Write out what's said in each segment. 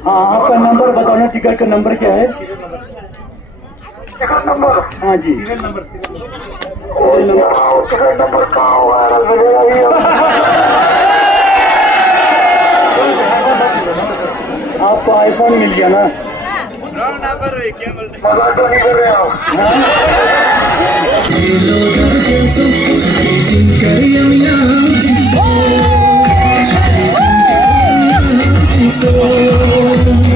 हाँ आपका नंबर बताना, टिकट का नंबर क्या है? Ticket number? हाँ जी। टिकट नंबर कहाँ हुआ है? मिलेगा ही आपको आईफोन मिल गया ना? मजाक तो नहीं कर रहे हो?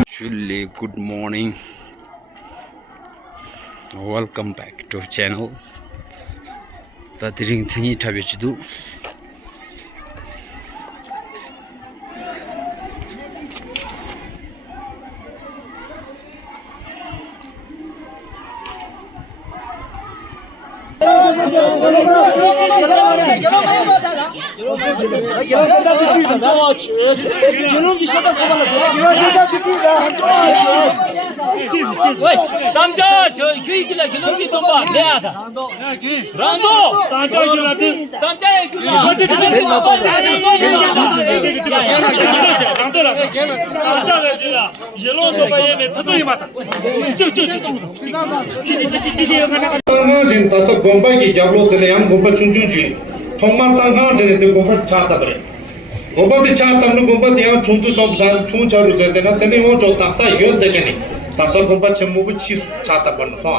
Actually, good morning. Welcome back to channel. Tadiring thingy tabichidu. तासो गोंबा की जाबलो तेले हम गोंबा चुंचुंची थोमा चांगा से ते गोंबा चाता बरे गोंबा ते चाता न गोंबा ते यहाँ चुंचु सब सान चुं चारु जते न तेने वो जो तासा यो देके नि तासो गोंबा चमु बु छि चाता बन सो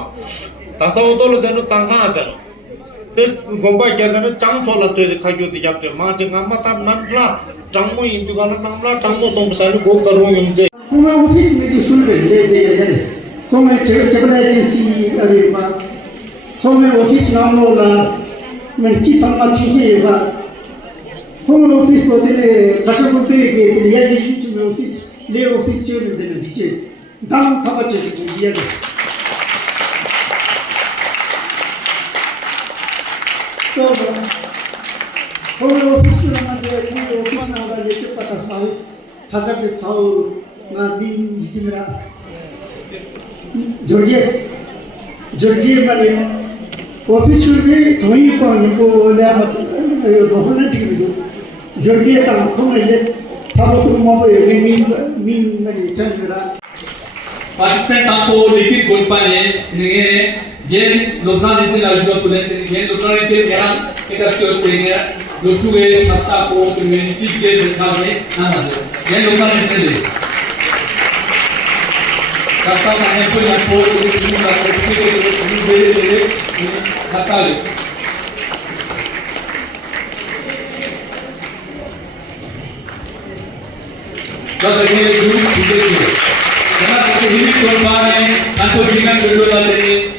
तासो ओतोलो जनो चांगा जनो ते गोंबा के न चांग छोला ते खायो ते जाते मा जंगा मा ता नमला चांगमो इंदु गाना नमला चांगमो सोम सानु गो करो युंजे kuma office में से शुरू कर ले दे रहे हैं kuma टेबल एजेंसी अभी बा kuma office नाम लो ना मैं चीज़ समझ ठीक है बा kuma office को तेरे कशा को पे के तेरे ये चीज़ में office ले office चेयर में से नीचे दाम समझ के ये तो kuma office में ना दे kuma office ना दे लेचे पता सारे साजक के चाव ना बिन जिमेरा जोर्गियस माने ऑफिस में धोई को निको ले बहुत न ठीक है जोर्गियस का को ले सब तो मो मीन माने टन मेरा पार्टिसिपेंट आपको लिखित गोलपाने निगे ये लोकनाथ नीचे लाजुआ पुले ये लोकनाथ नीचे मेरा एक अस्तित्व तेरे लोटुगे सत्ता को म्यूजिक के सामने आना दे ये लोकनाथ नीचे ले सत्ता माने को यहाँ को किसी का के सत्ता ले बस ये ग्रुप ठीक karena ini korban atau jangan berdua lagi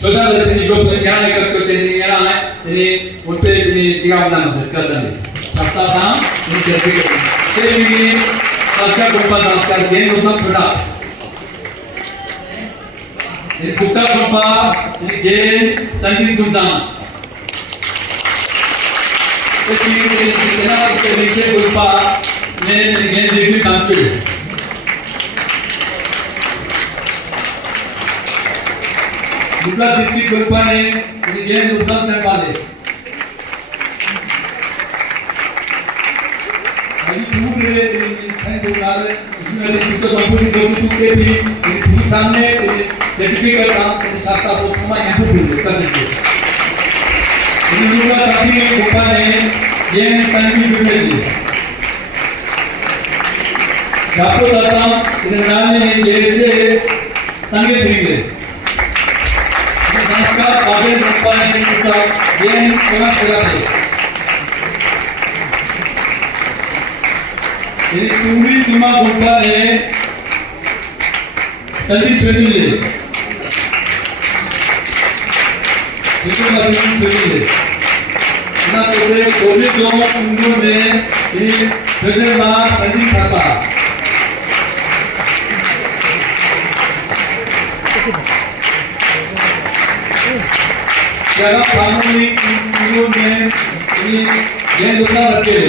sudah ada di job yang mereka seperti ini era ini untuk ini jika mana kerja ini sabta tam ini jadi ini pasca korban pasca gen untuk sudah ini buka korban ini gen sangin kurang ini kenapa ini korban ini gen jadi kancil दूसरा district group ने ये उत्तम से वाले अभी पूरे हैं तो वाले इसमें तो कंपनी को सुन के भी इनके सामने सर्टिफिकेट काम शाखा को समय यहाँ पर कर देते इन दूसरा साथी ग्रुप ने ये तनवी जुड़े आपको बताऊं इन नाम ने जैसे संगीत सिंगे नमस्कार आगे संपादन के साथ ये पुनः चलाते ये पूरी सीमा गोटा है तभी चलिए जितने मरीज चलिए ना तो कोई जो उन्होंने ये चलने में तभी खाता जगह कानूनी कानून में ये लोग रखे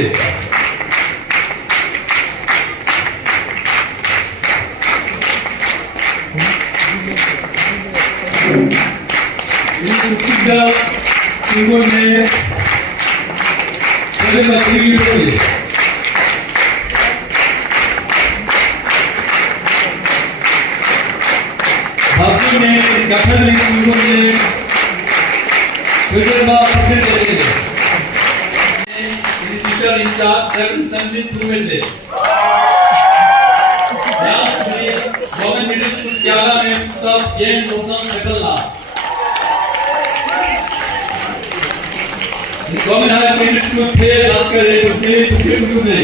ये कुछ कानून में ये मछली रखे Singh Gathali Singh Sujaba President Teacher in charge Sanjit Sumedle Government Middle School Kyala में सब गेम लोकल सेटलला Government High Middle School थे रास्ते ले उसने ने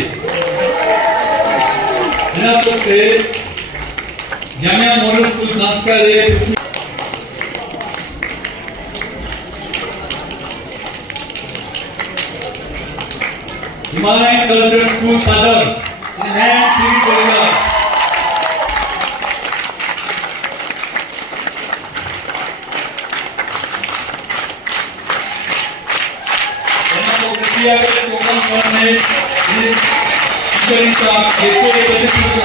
यहाँ तो थे जामिया मॉडल स्कूल नास्का ले Himalayan Cultural School Others and Chiri Korea किया गया प्रोग्राम करने इस टीचर का कैसे प्रतिष्ठित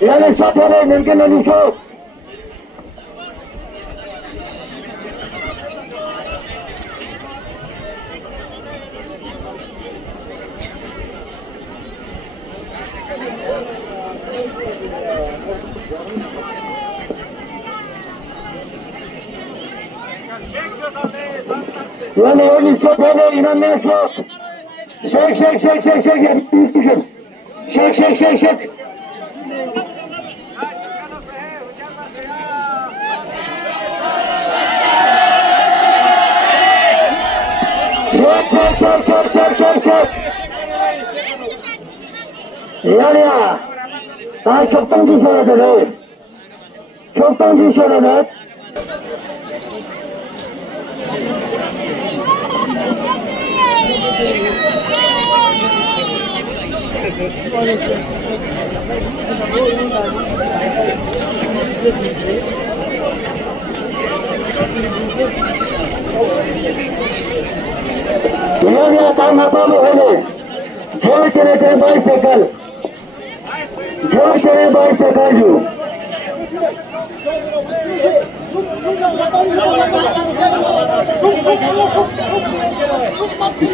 Yani satara mümkün olursa yani öyle satara inanmaz yok. Şek Yani ya, daha çoktan düşürüldü. Çoktan düşürüldü. Yani tam hatalı öyle. George bicycle. George bicycle you.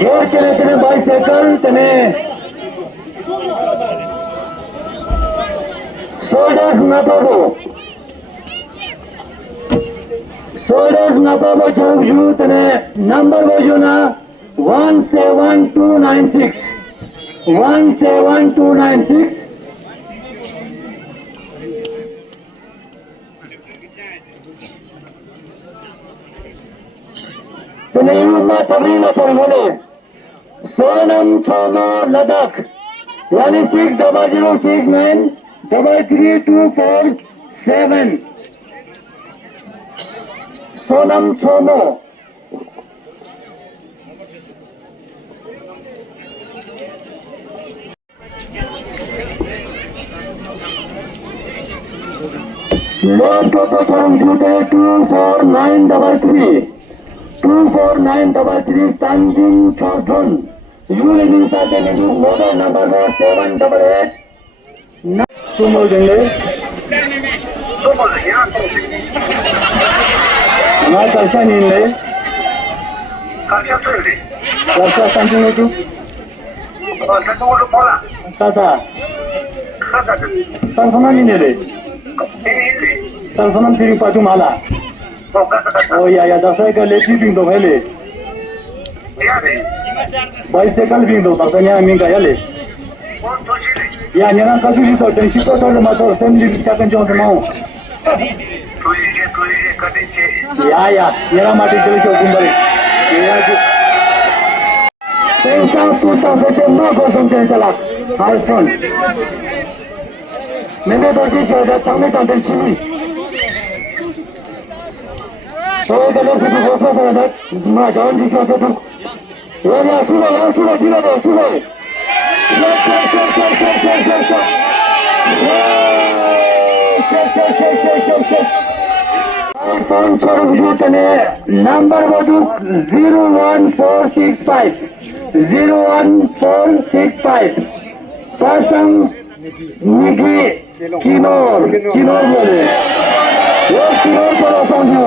George bicycle tene. Soldiers napago. Soldiers napago chauju tene. Number bojuna 17296. 17296. Tene tabrina changone. Sonam Chono Ladakh. Yani 600069 33247. Sonam Chono. Lord Toto Computer 24933. 24933 Tanjing Chodhun. You living certain mobile number was 788. Sumo Jenge. My person in le. Kasha continue to. Kasa. Sansanam in le. Sansanam tiri patu mala. Oh yeah, that's like a lady being the valley. Bicycle being the Basanya Mingayale. Yeah, Nana Kazushi, and she got all the matter, sending Chuck and John's mouth. Yeah, Yaramati Kumbari. Thanks out 2010 Marcos and Tensala. How fun. Maybe the show that Tommy and Chili. So the look at the photo for that, my don't be sure to do. Yeah, phone छोड़ तने number बदू 01465 01465 पासंग निकी Knorr बोले वो Knorr पर समझो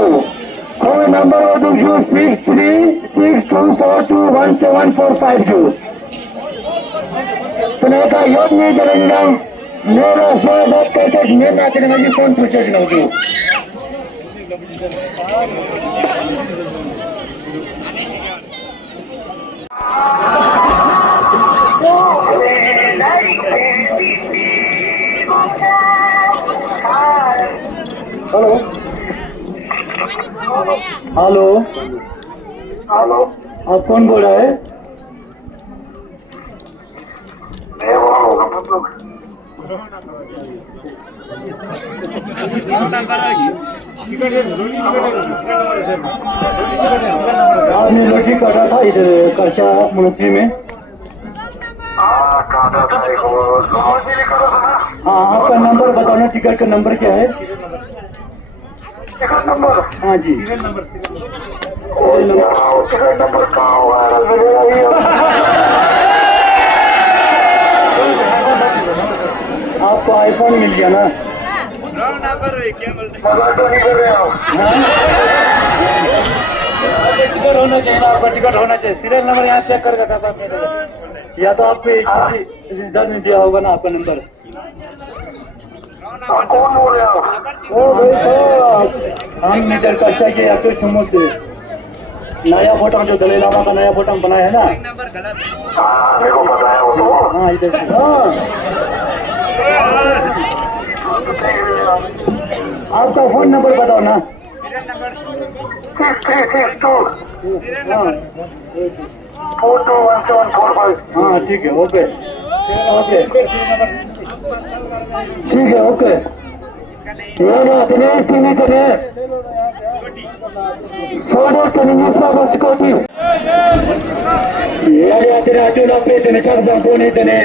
phone number बदू 6362421745 तने का योग नहीं करेंगे मेरा स्वागत करके मैं ना तेरे मुझे फोन पूछे ना तू हेलो हेलो हेलो आप कौन बोल रहा है आपने लड़की काटा था इधर कर्षा मुनस्री में हाँ आपका नंबर बताना टिकट का नंबर क्या है टिकट नंबर हाँ जी टिकट नंबर कहाँ हुआ आपको आईफोन मिल गया ना रॉन्ग नंबर है क्या बोल रहे मजाक तो नहीं कर रहे हो टिकट होना चाहिए ना आपका टिकट होना चाहिए सीरियल नंबर यहाँ चेक करके था या तो आपको इधर में दिया होगा ना आपका नंबर कौन बोल रहे हो ओ भाई हम इधर कक्षा के आपके सुमो से नया फोटो जो दलाई लामा का नया फोटो बनाया है ना नंबर गलत है मेरे को पता है वो तो हाँ इधर से हाँ आपका फोन नंबर बताओ ना सीरियल नंबर 6362 हाँ ठीक है ओके ओके ठीक है ओके ये ना दिनेश टीवी कने सोडो कने निस्सा बसकोती ये या तेरे अचूला पे तेरे चक संपूर्ण तेरे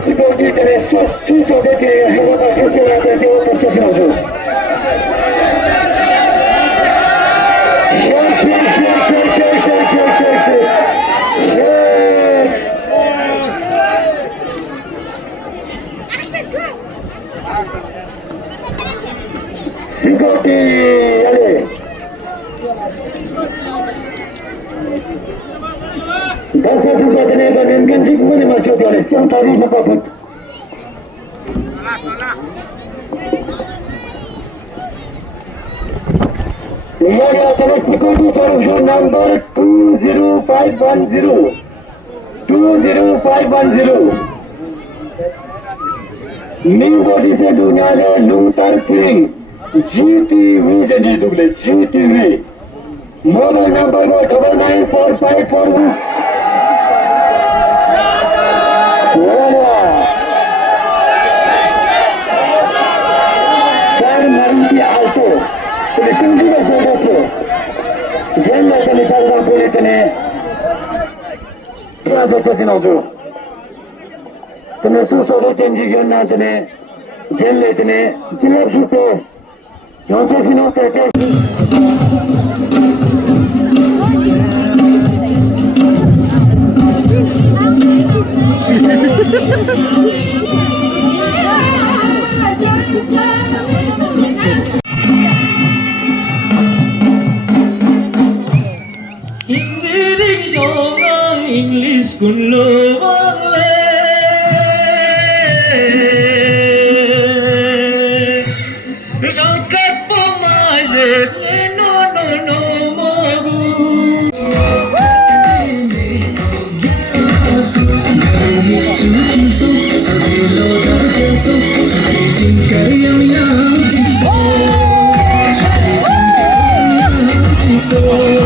सिक्योरिटी तेरे सुसो देखे है वो कैसे आते थे वो सब सुनो जो सिक्योरिटी अरे दर्शक देने का निम्न जी मुझे मशहूर है क्यों तारीफ न पापा ये आता सिक्योरिटी चालू नंबर 20510 मिंग बॉडी से दुनिया में लूटर सिंह GTV से जी दुबले GTV मोबाइल नंबर वो 994541 alto le tinggi da soldato gella che ne salva pure tene bravo c'è di nuovo tene su solo tinggi gonna tene gelle tene cilep jute non c'è sino te English kun lo le Nos kapo maje no magu So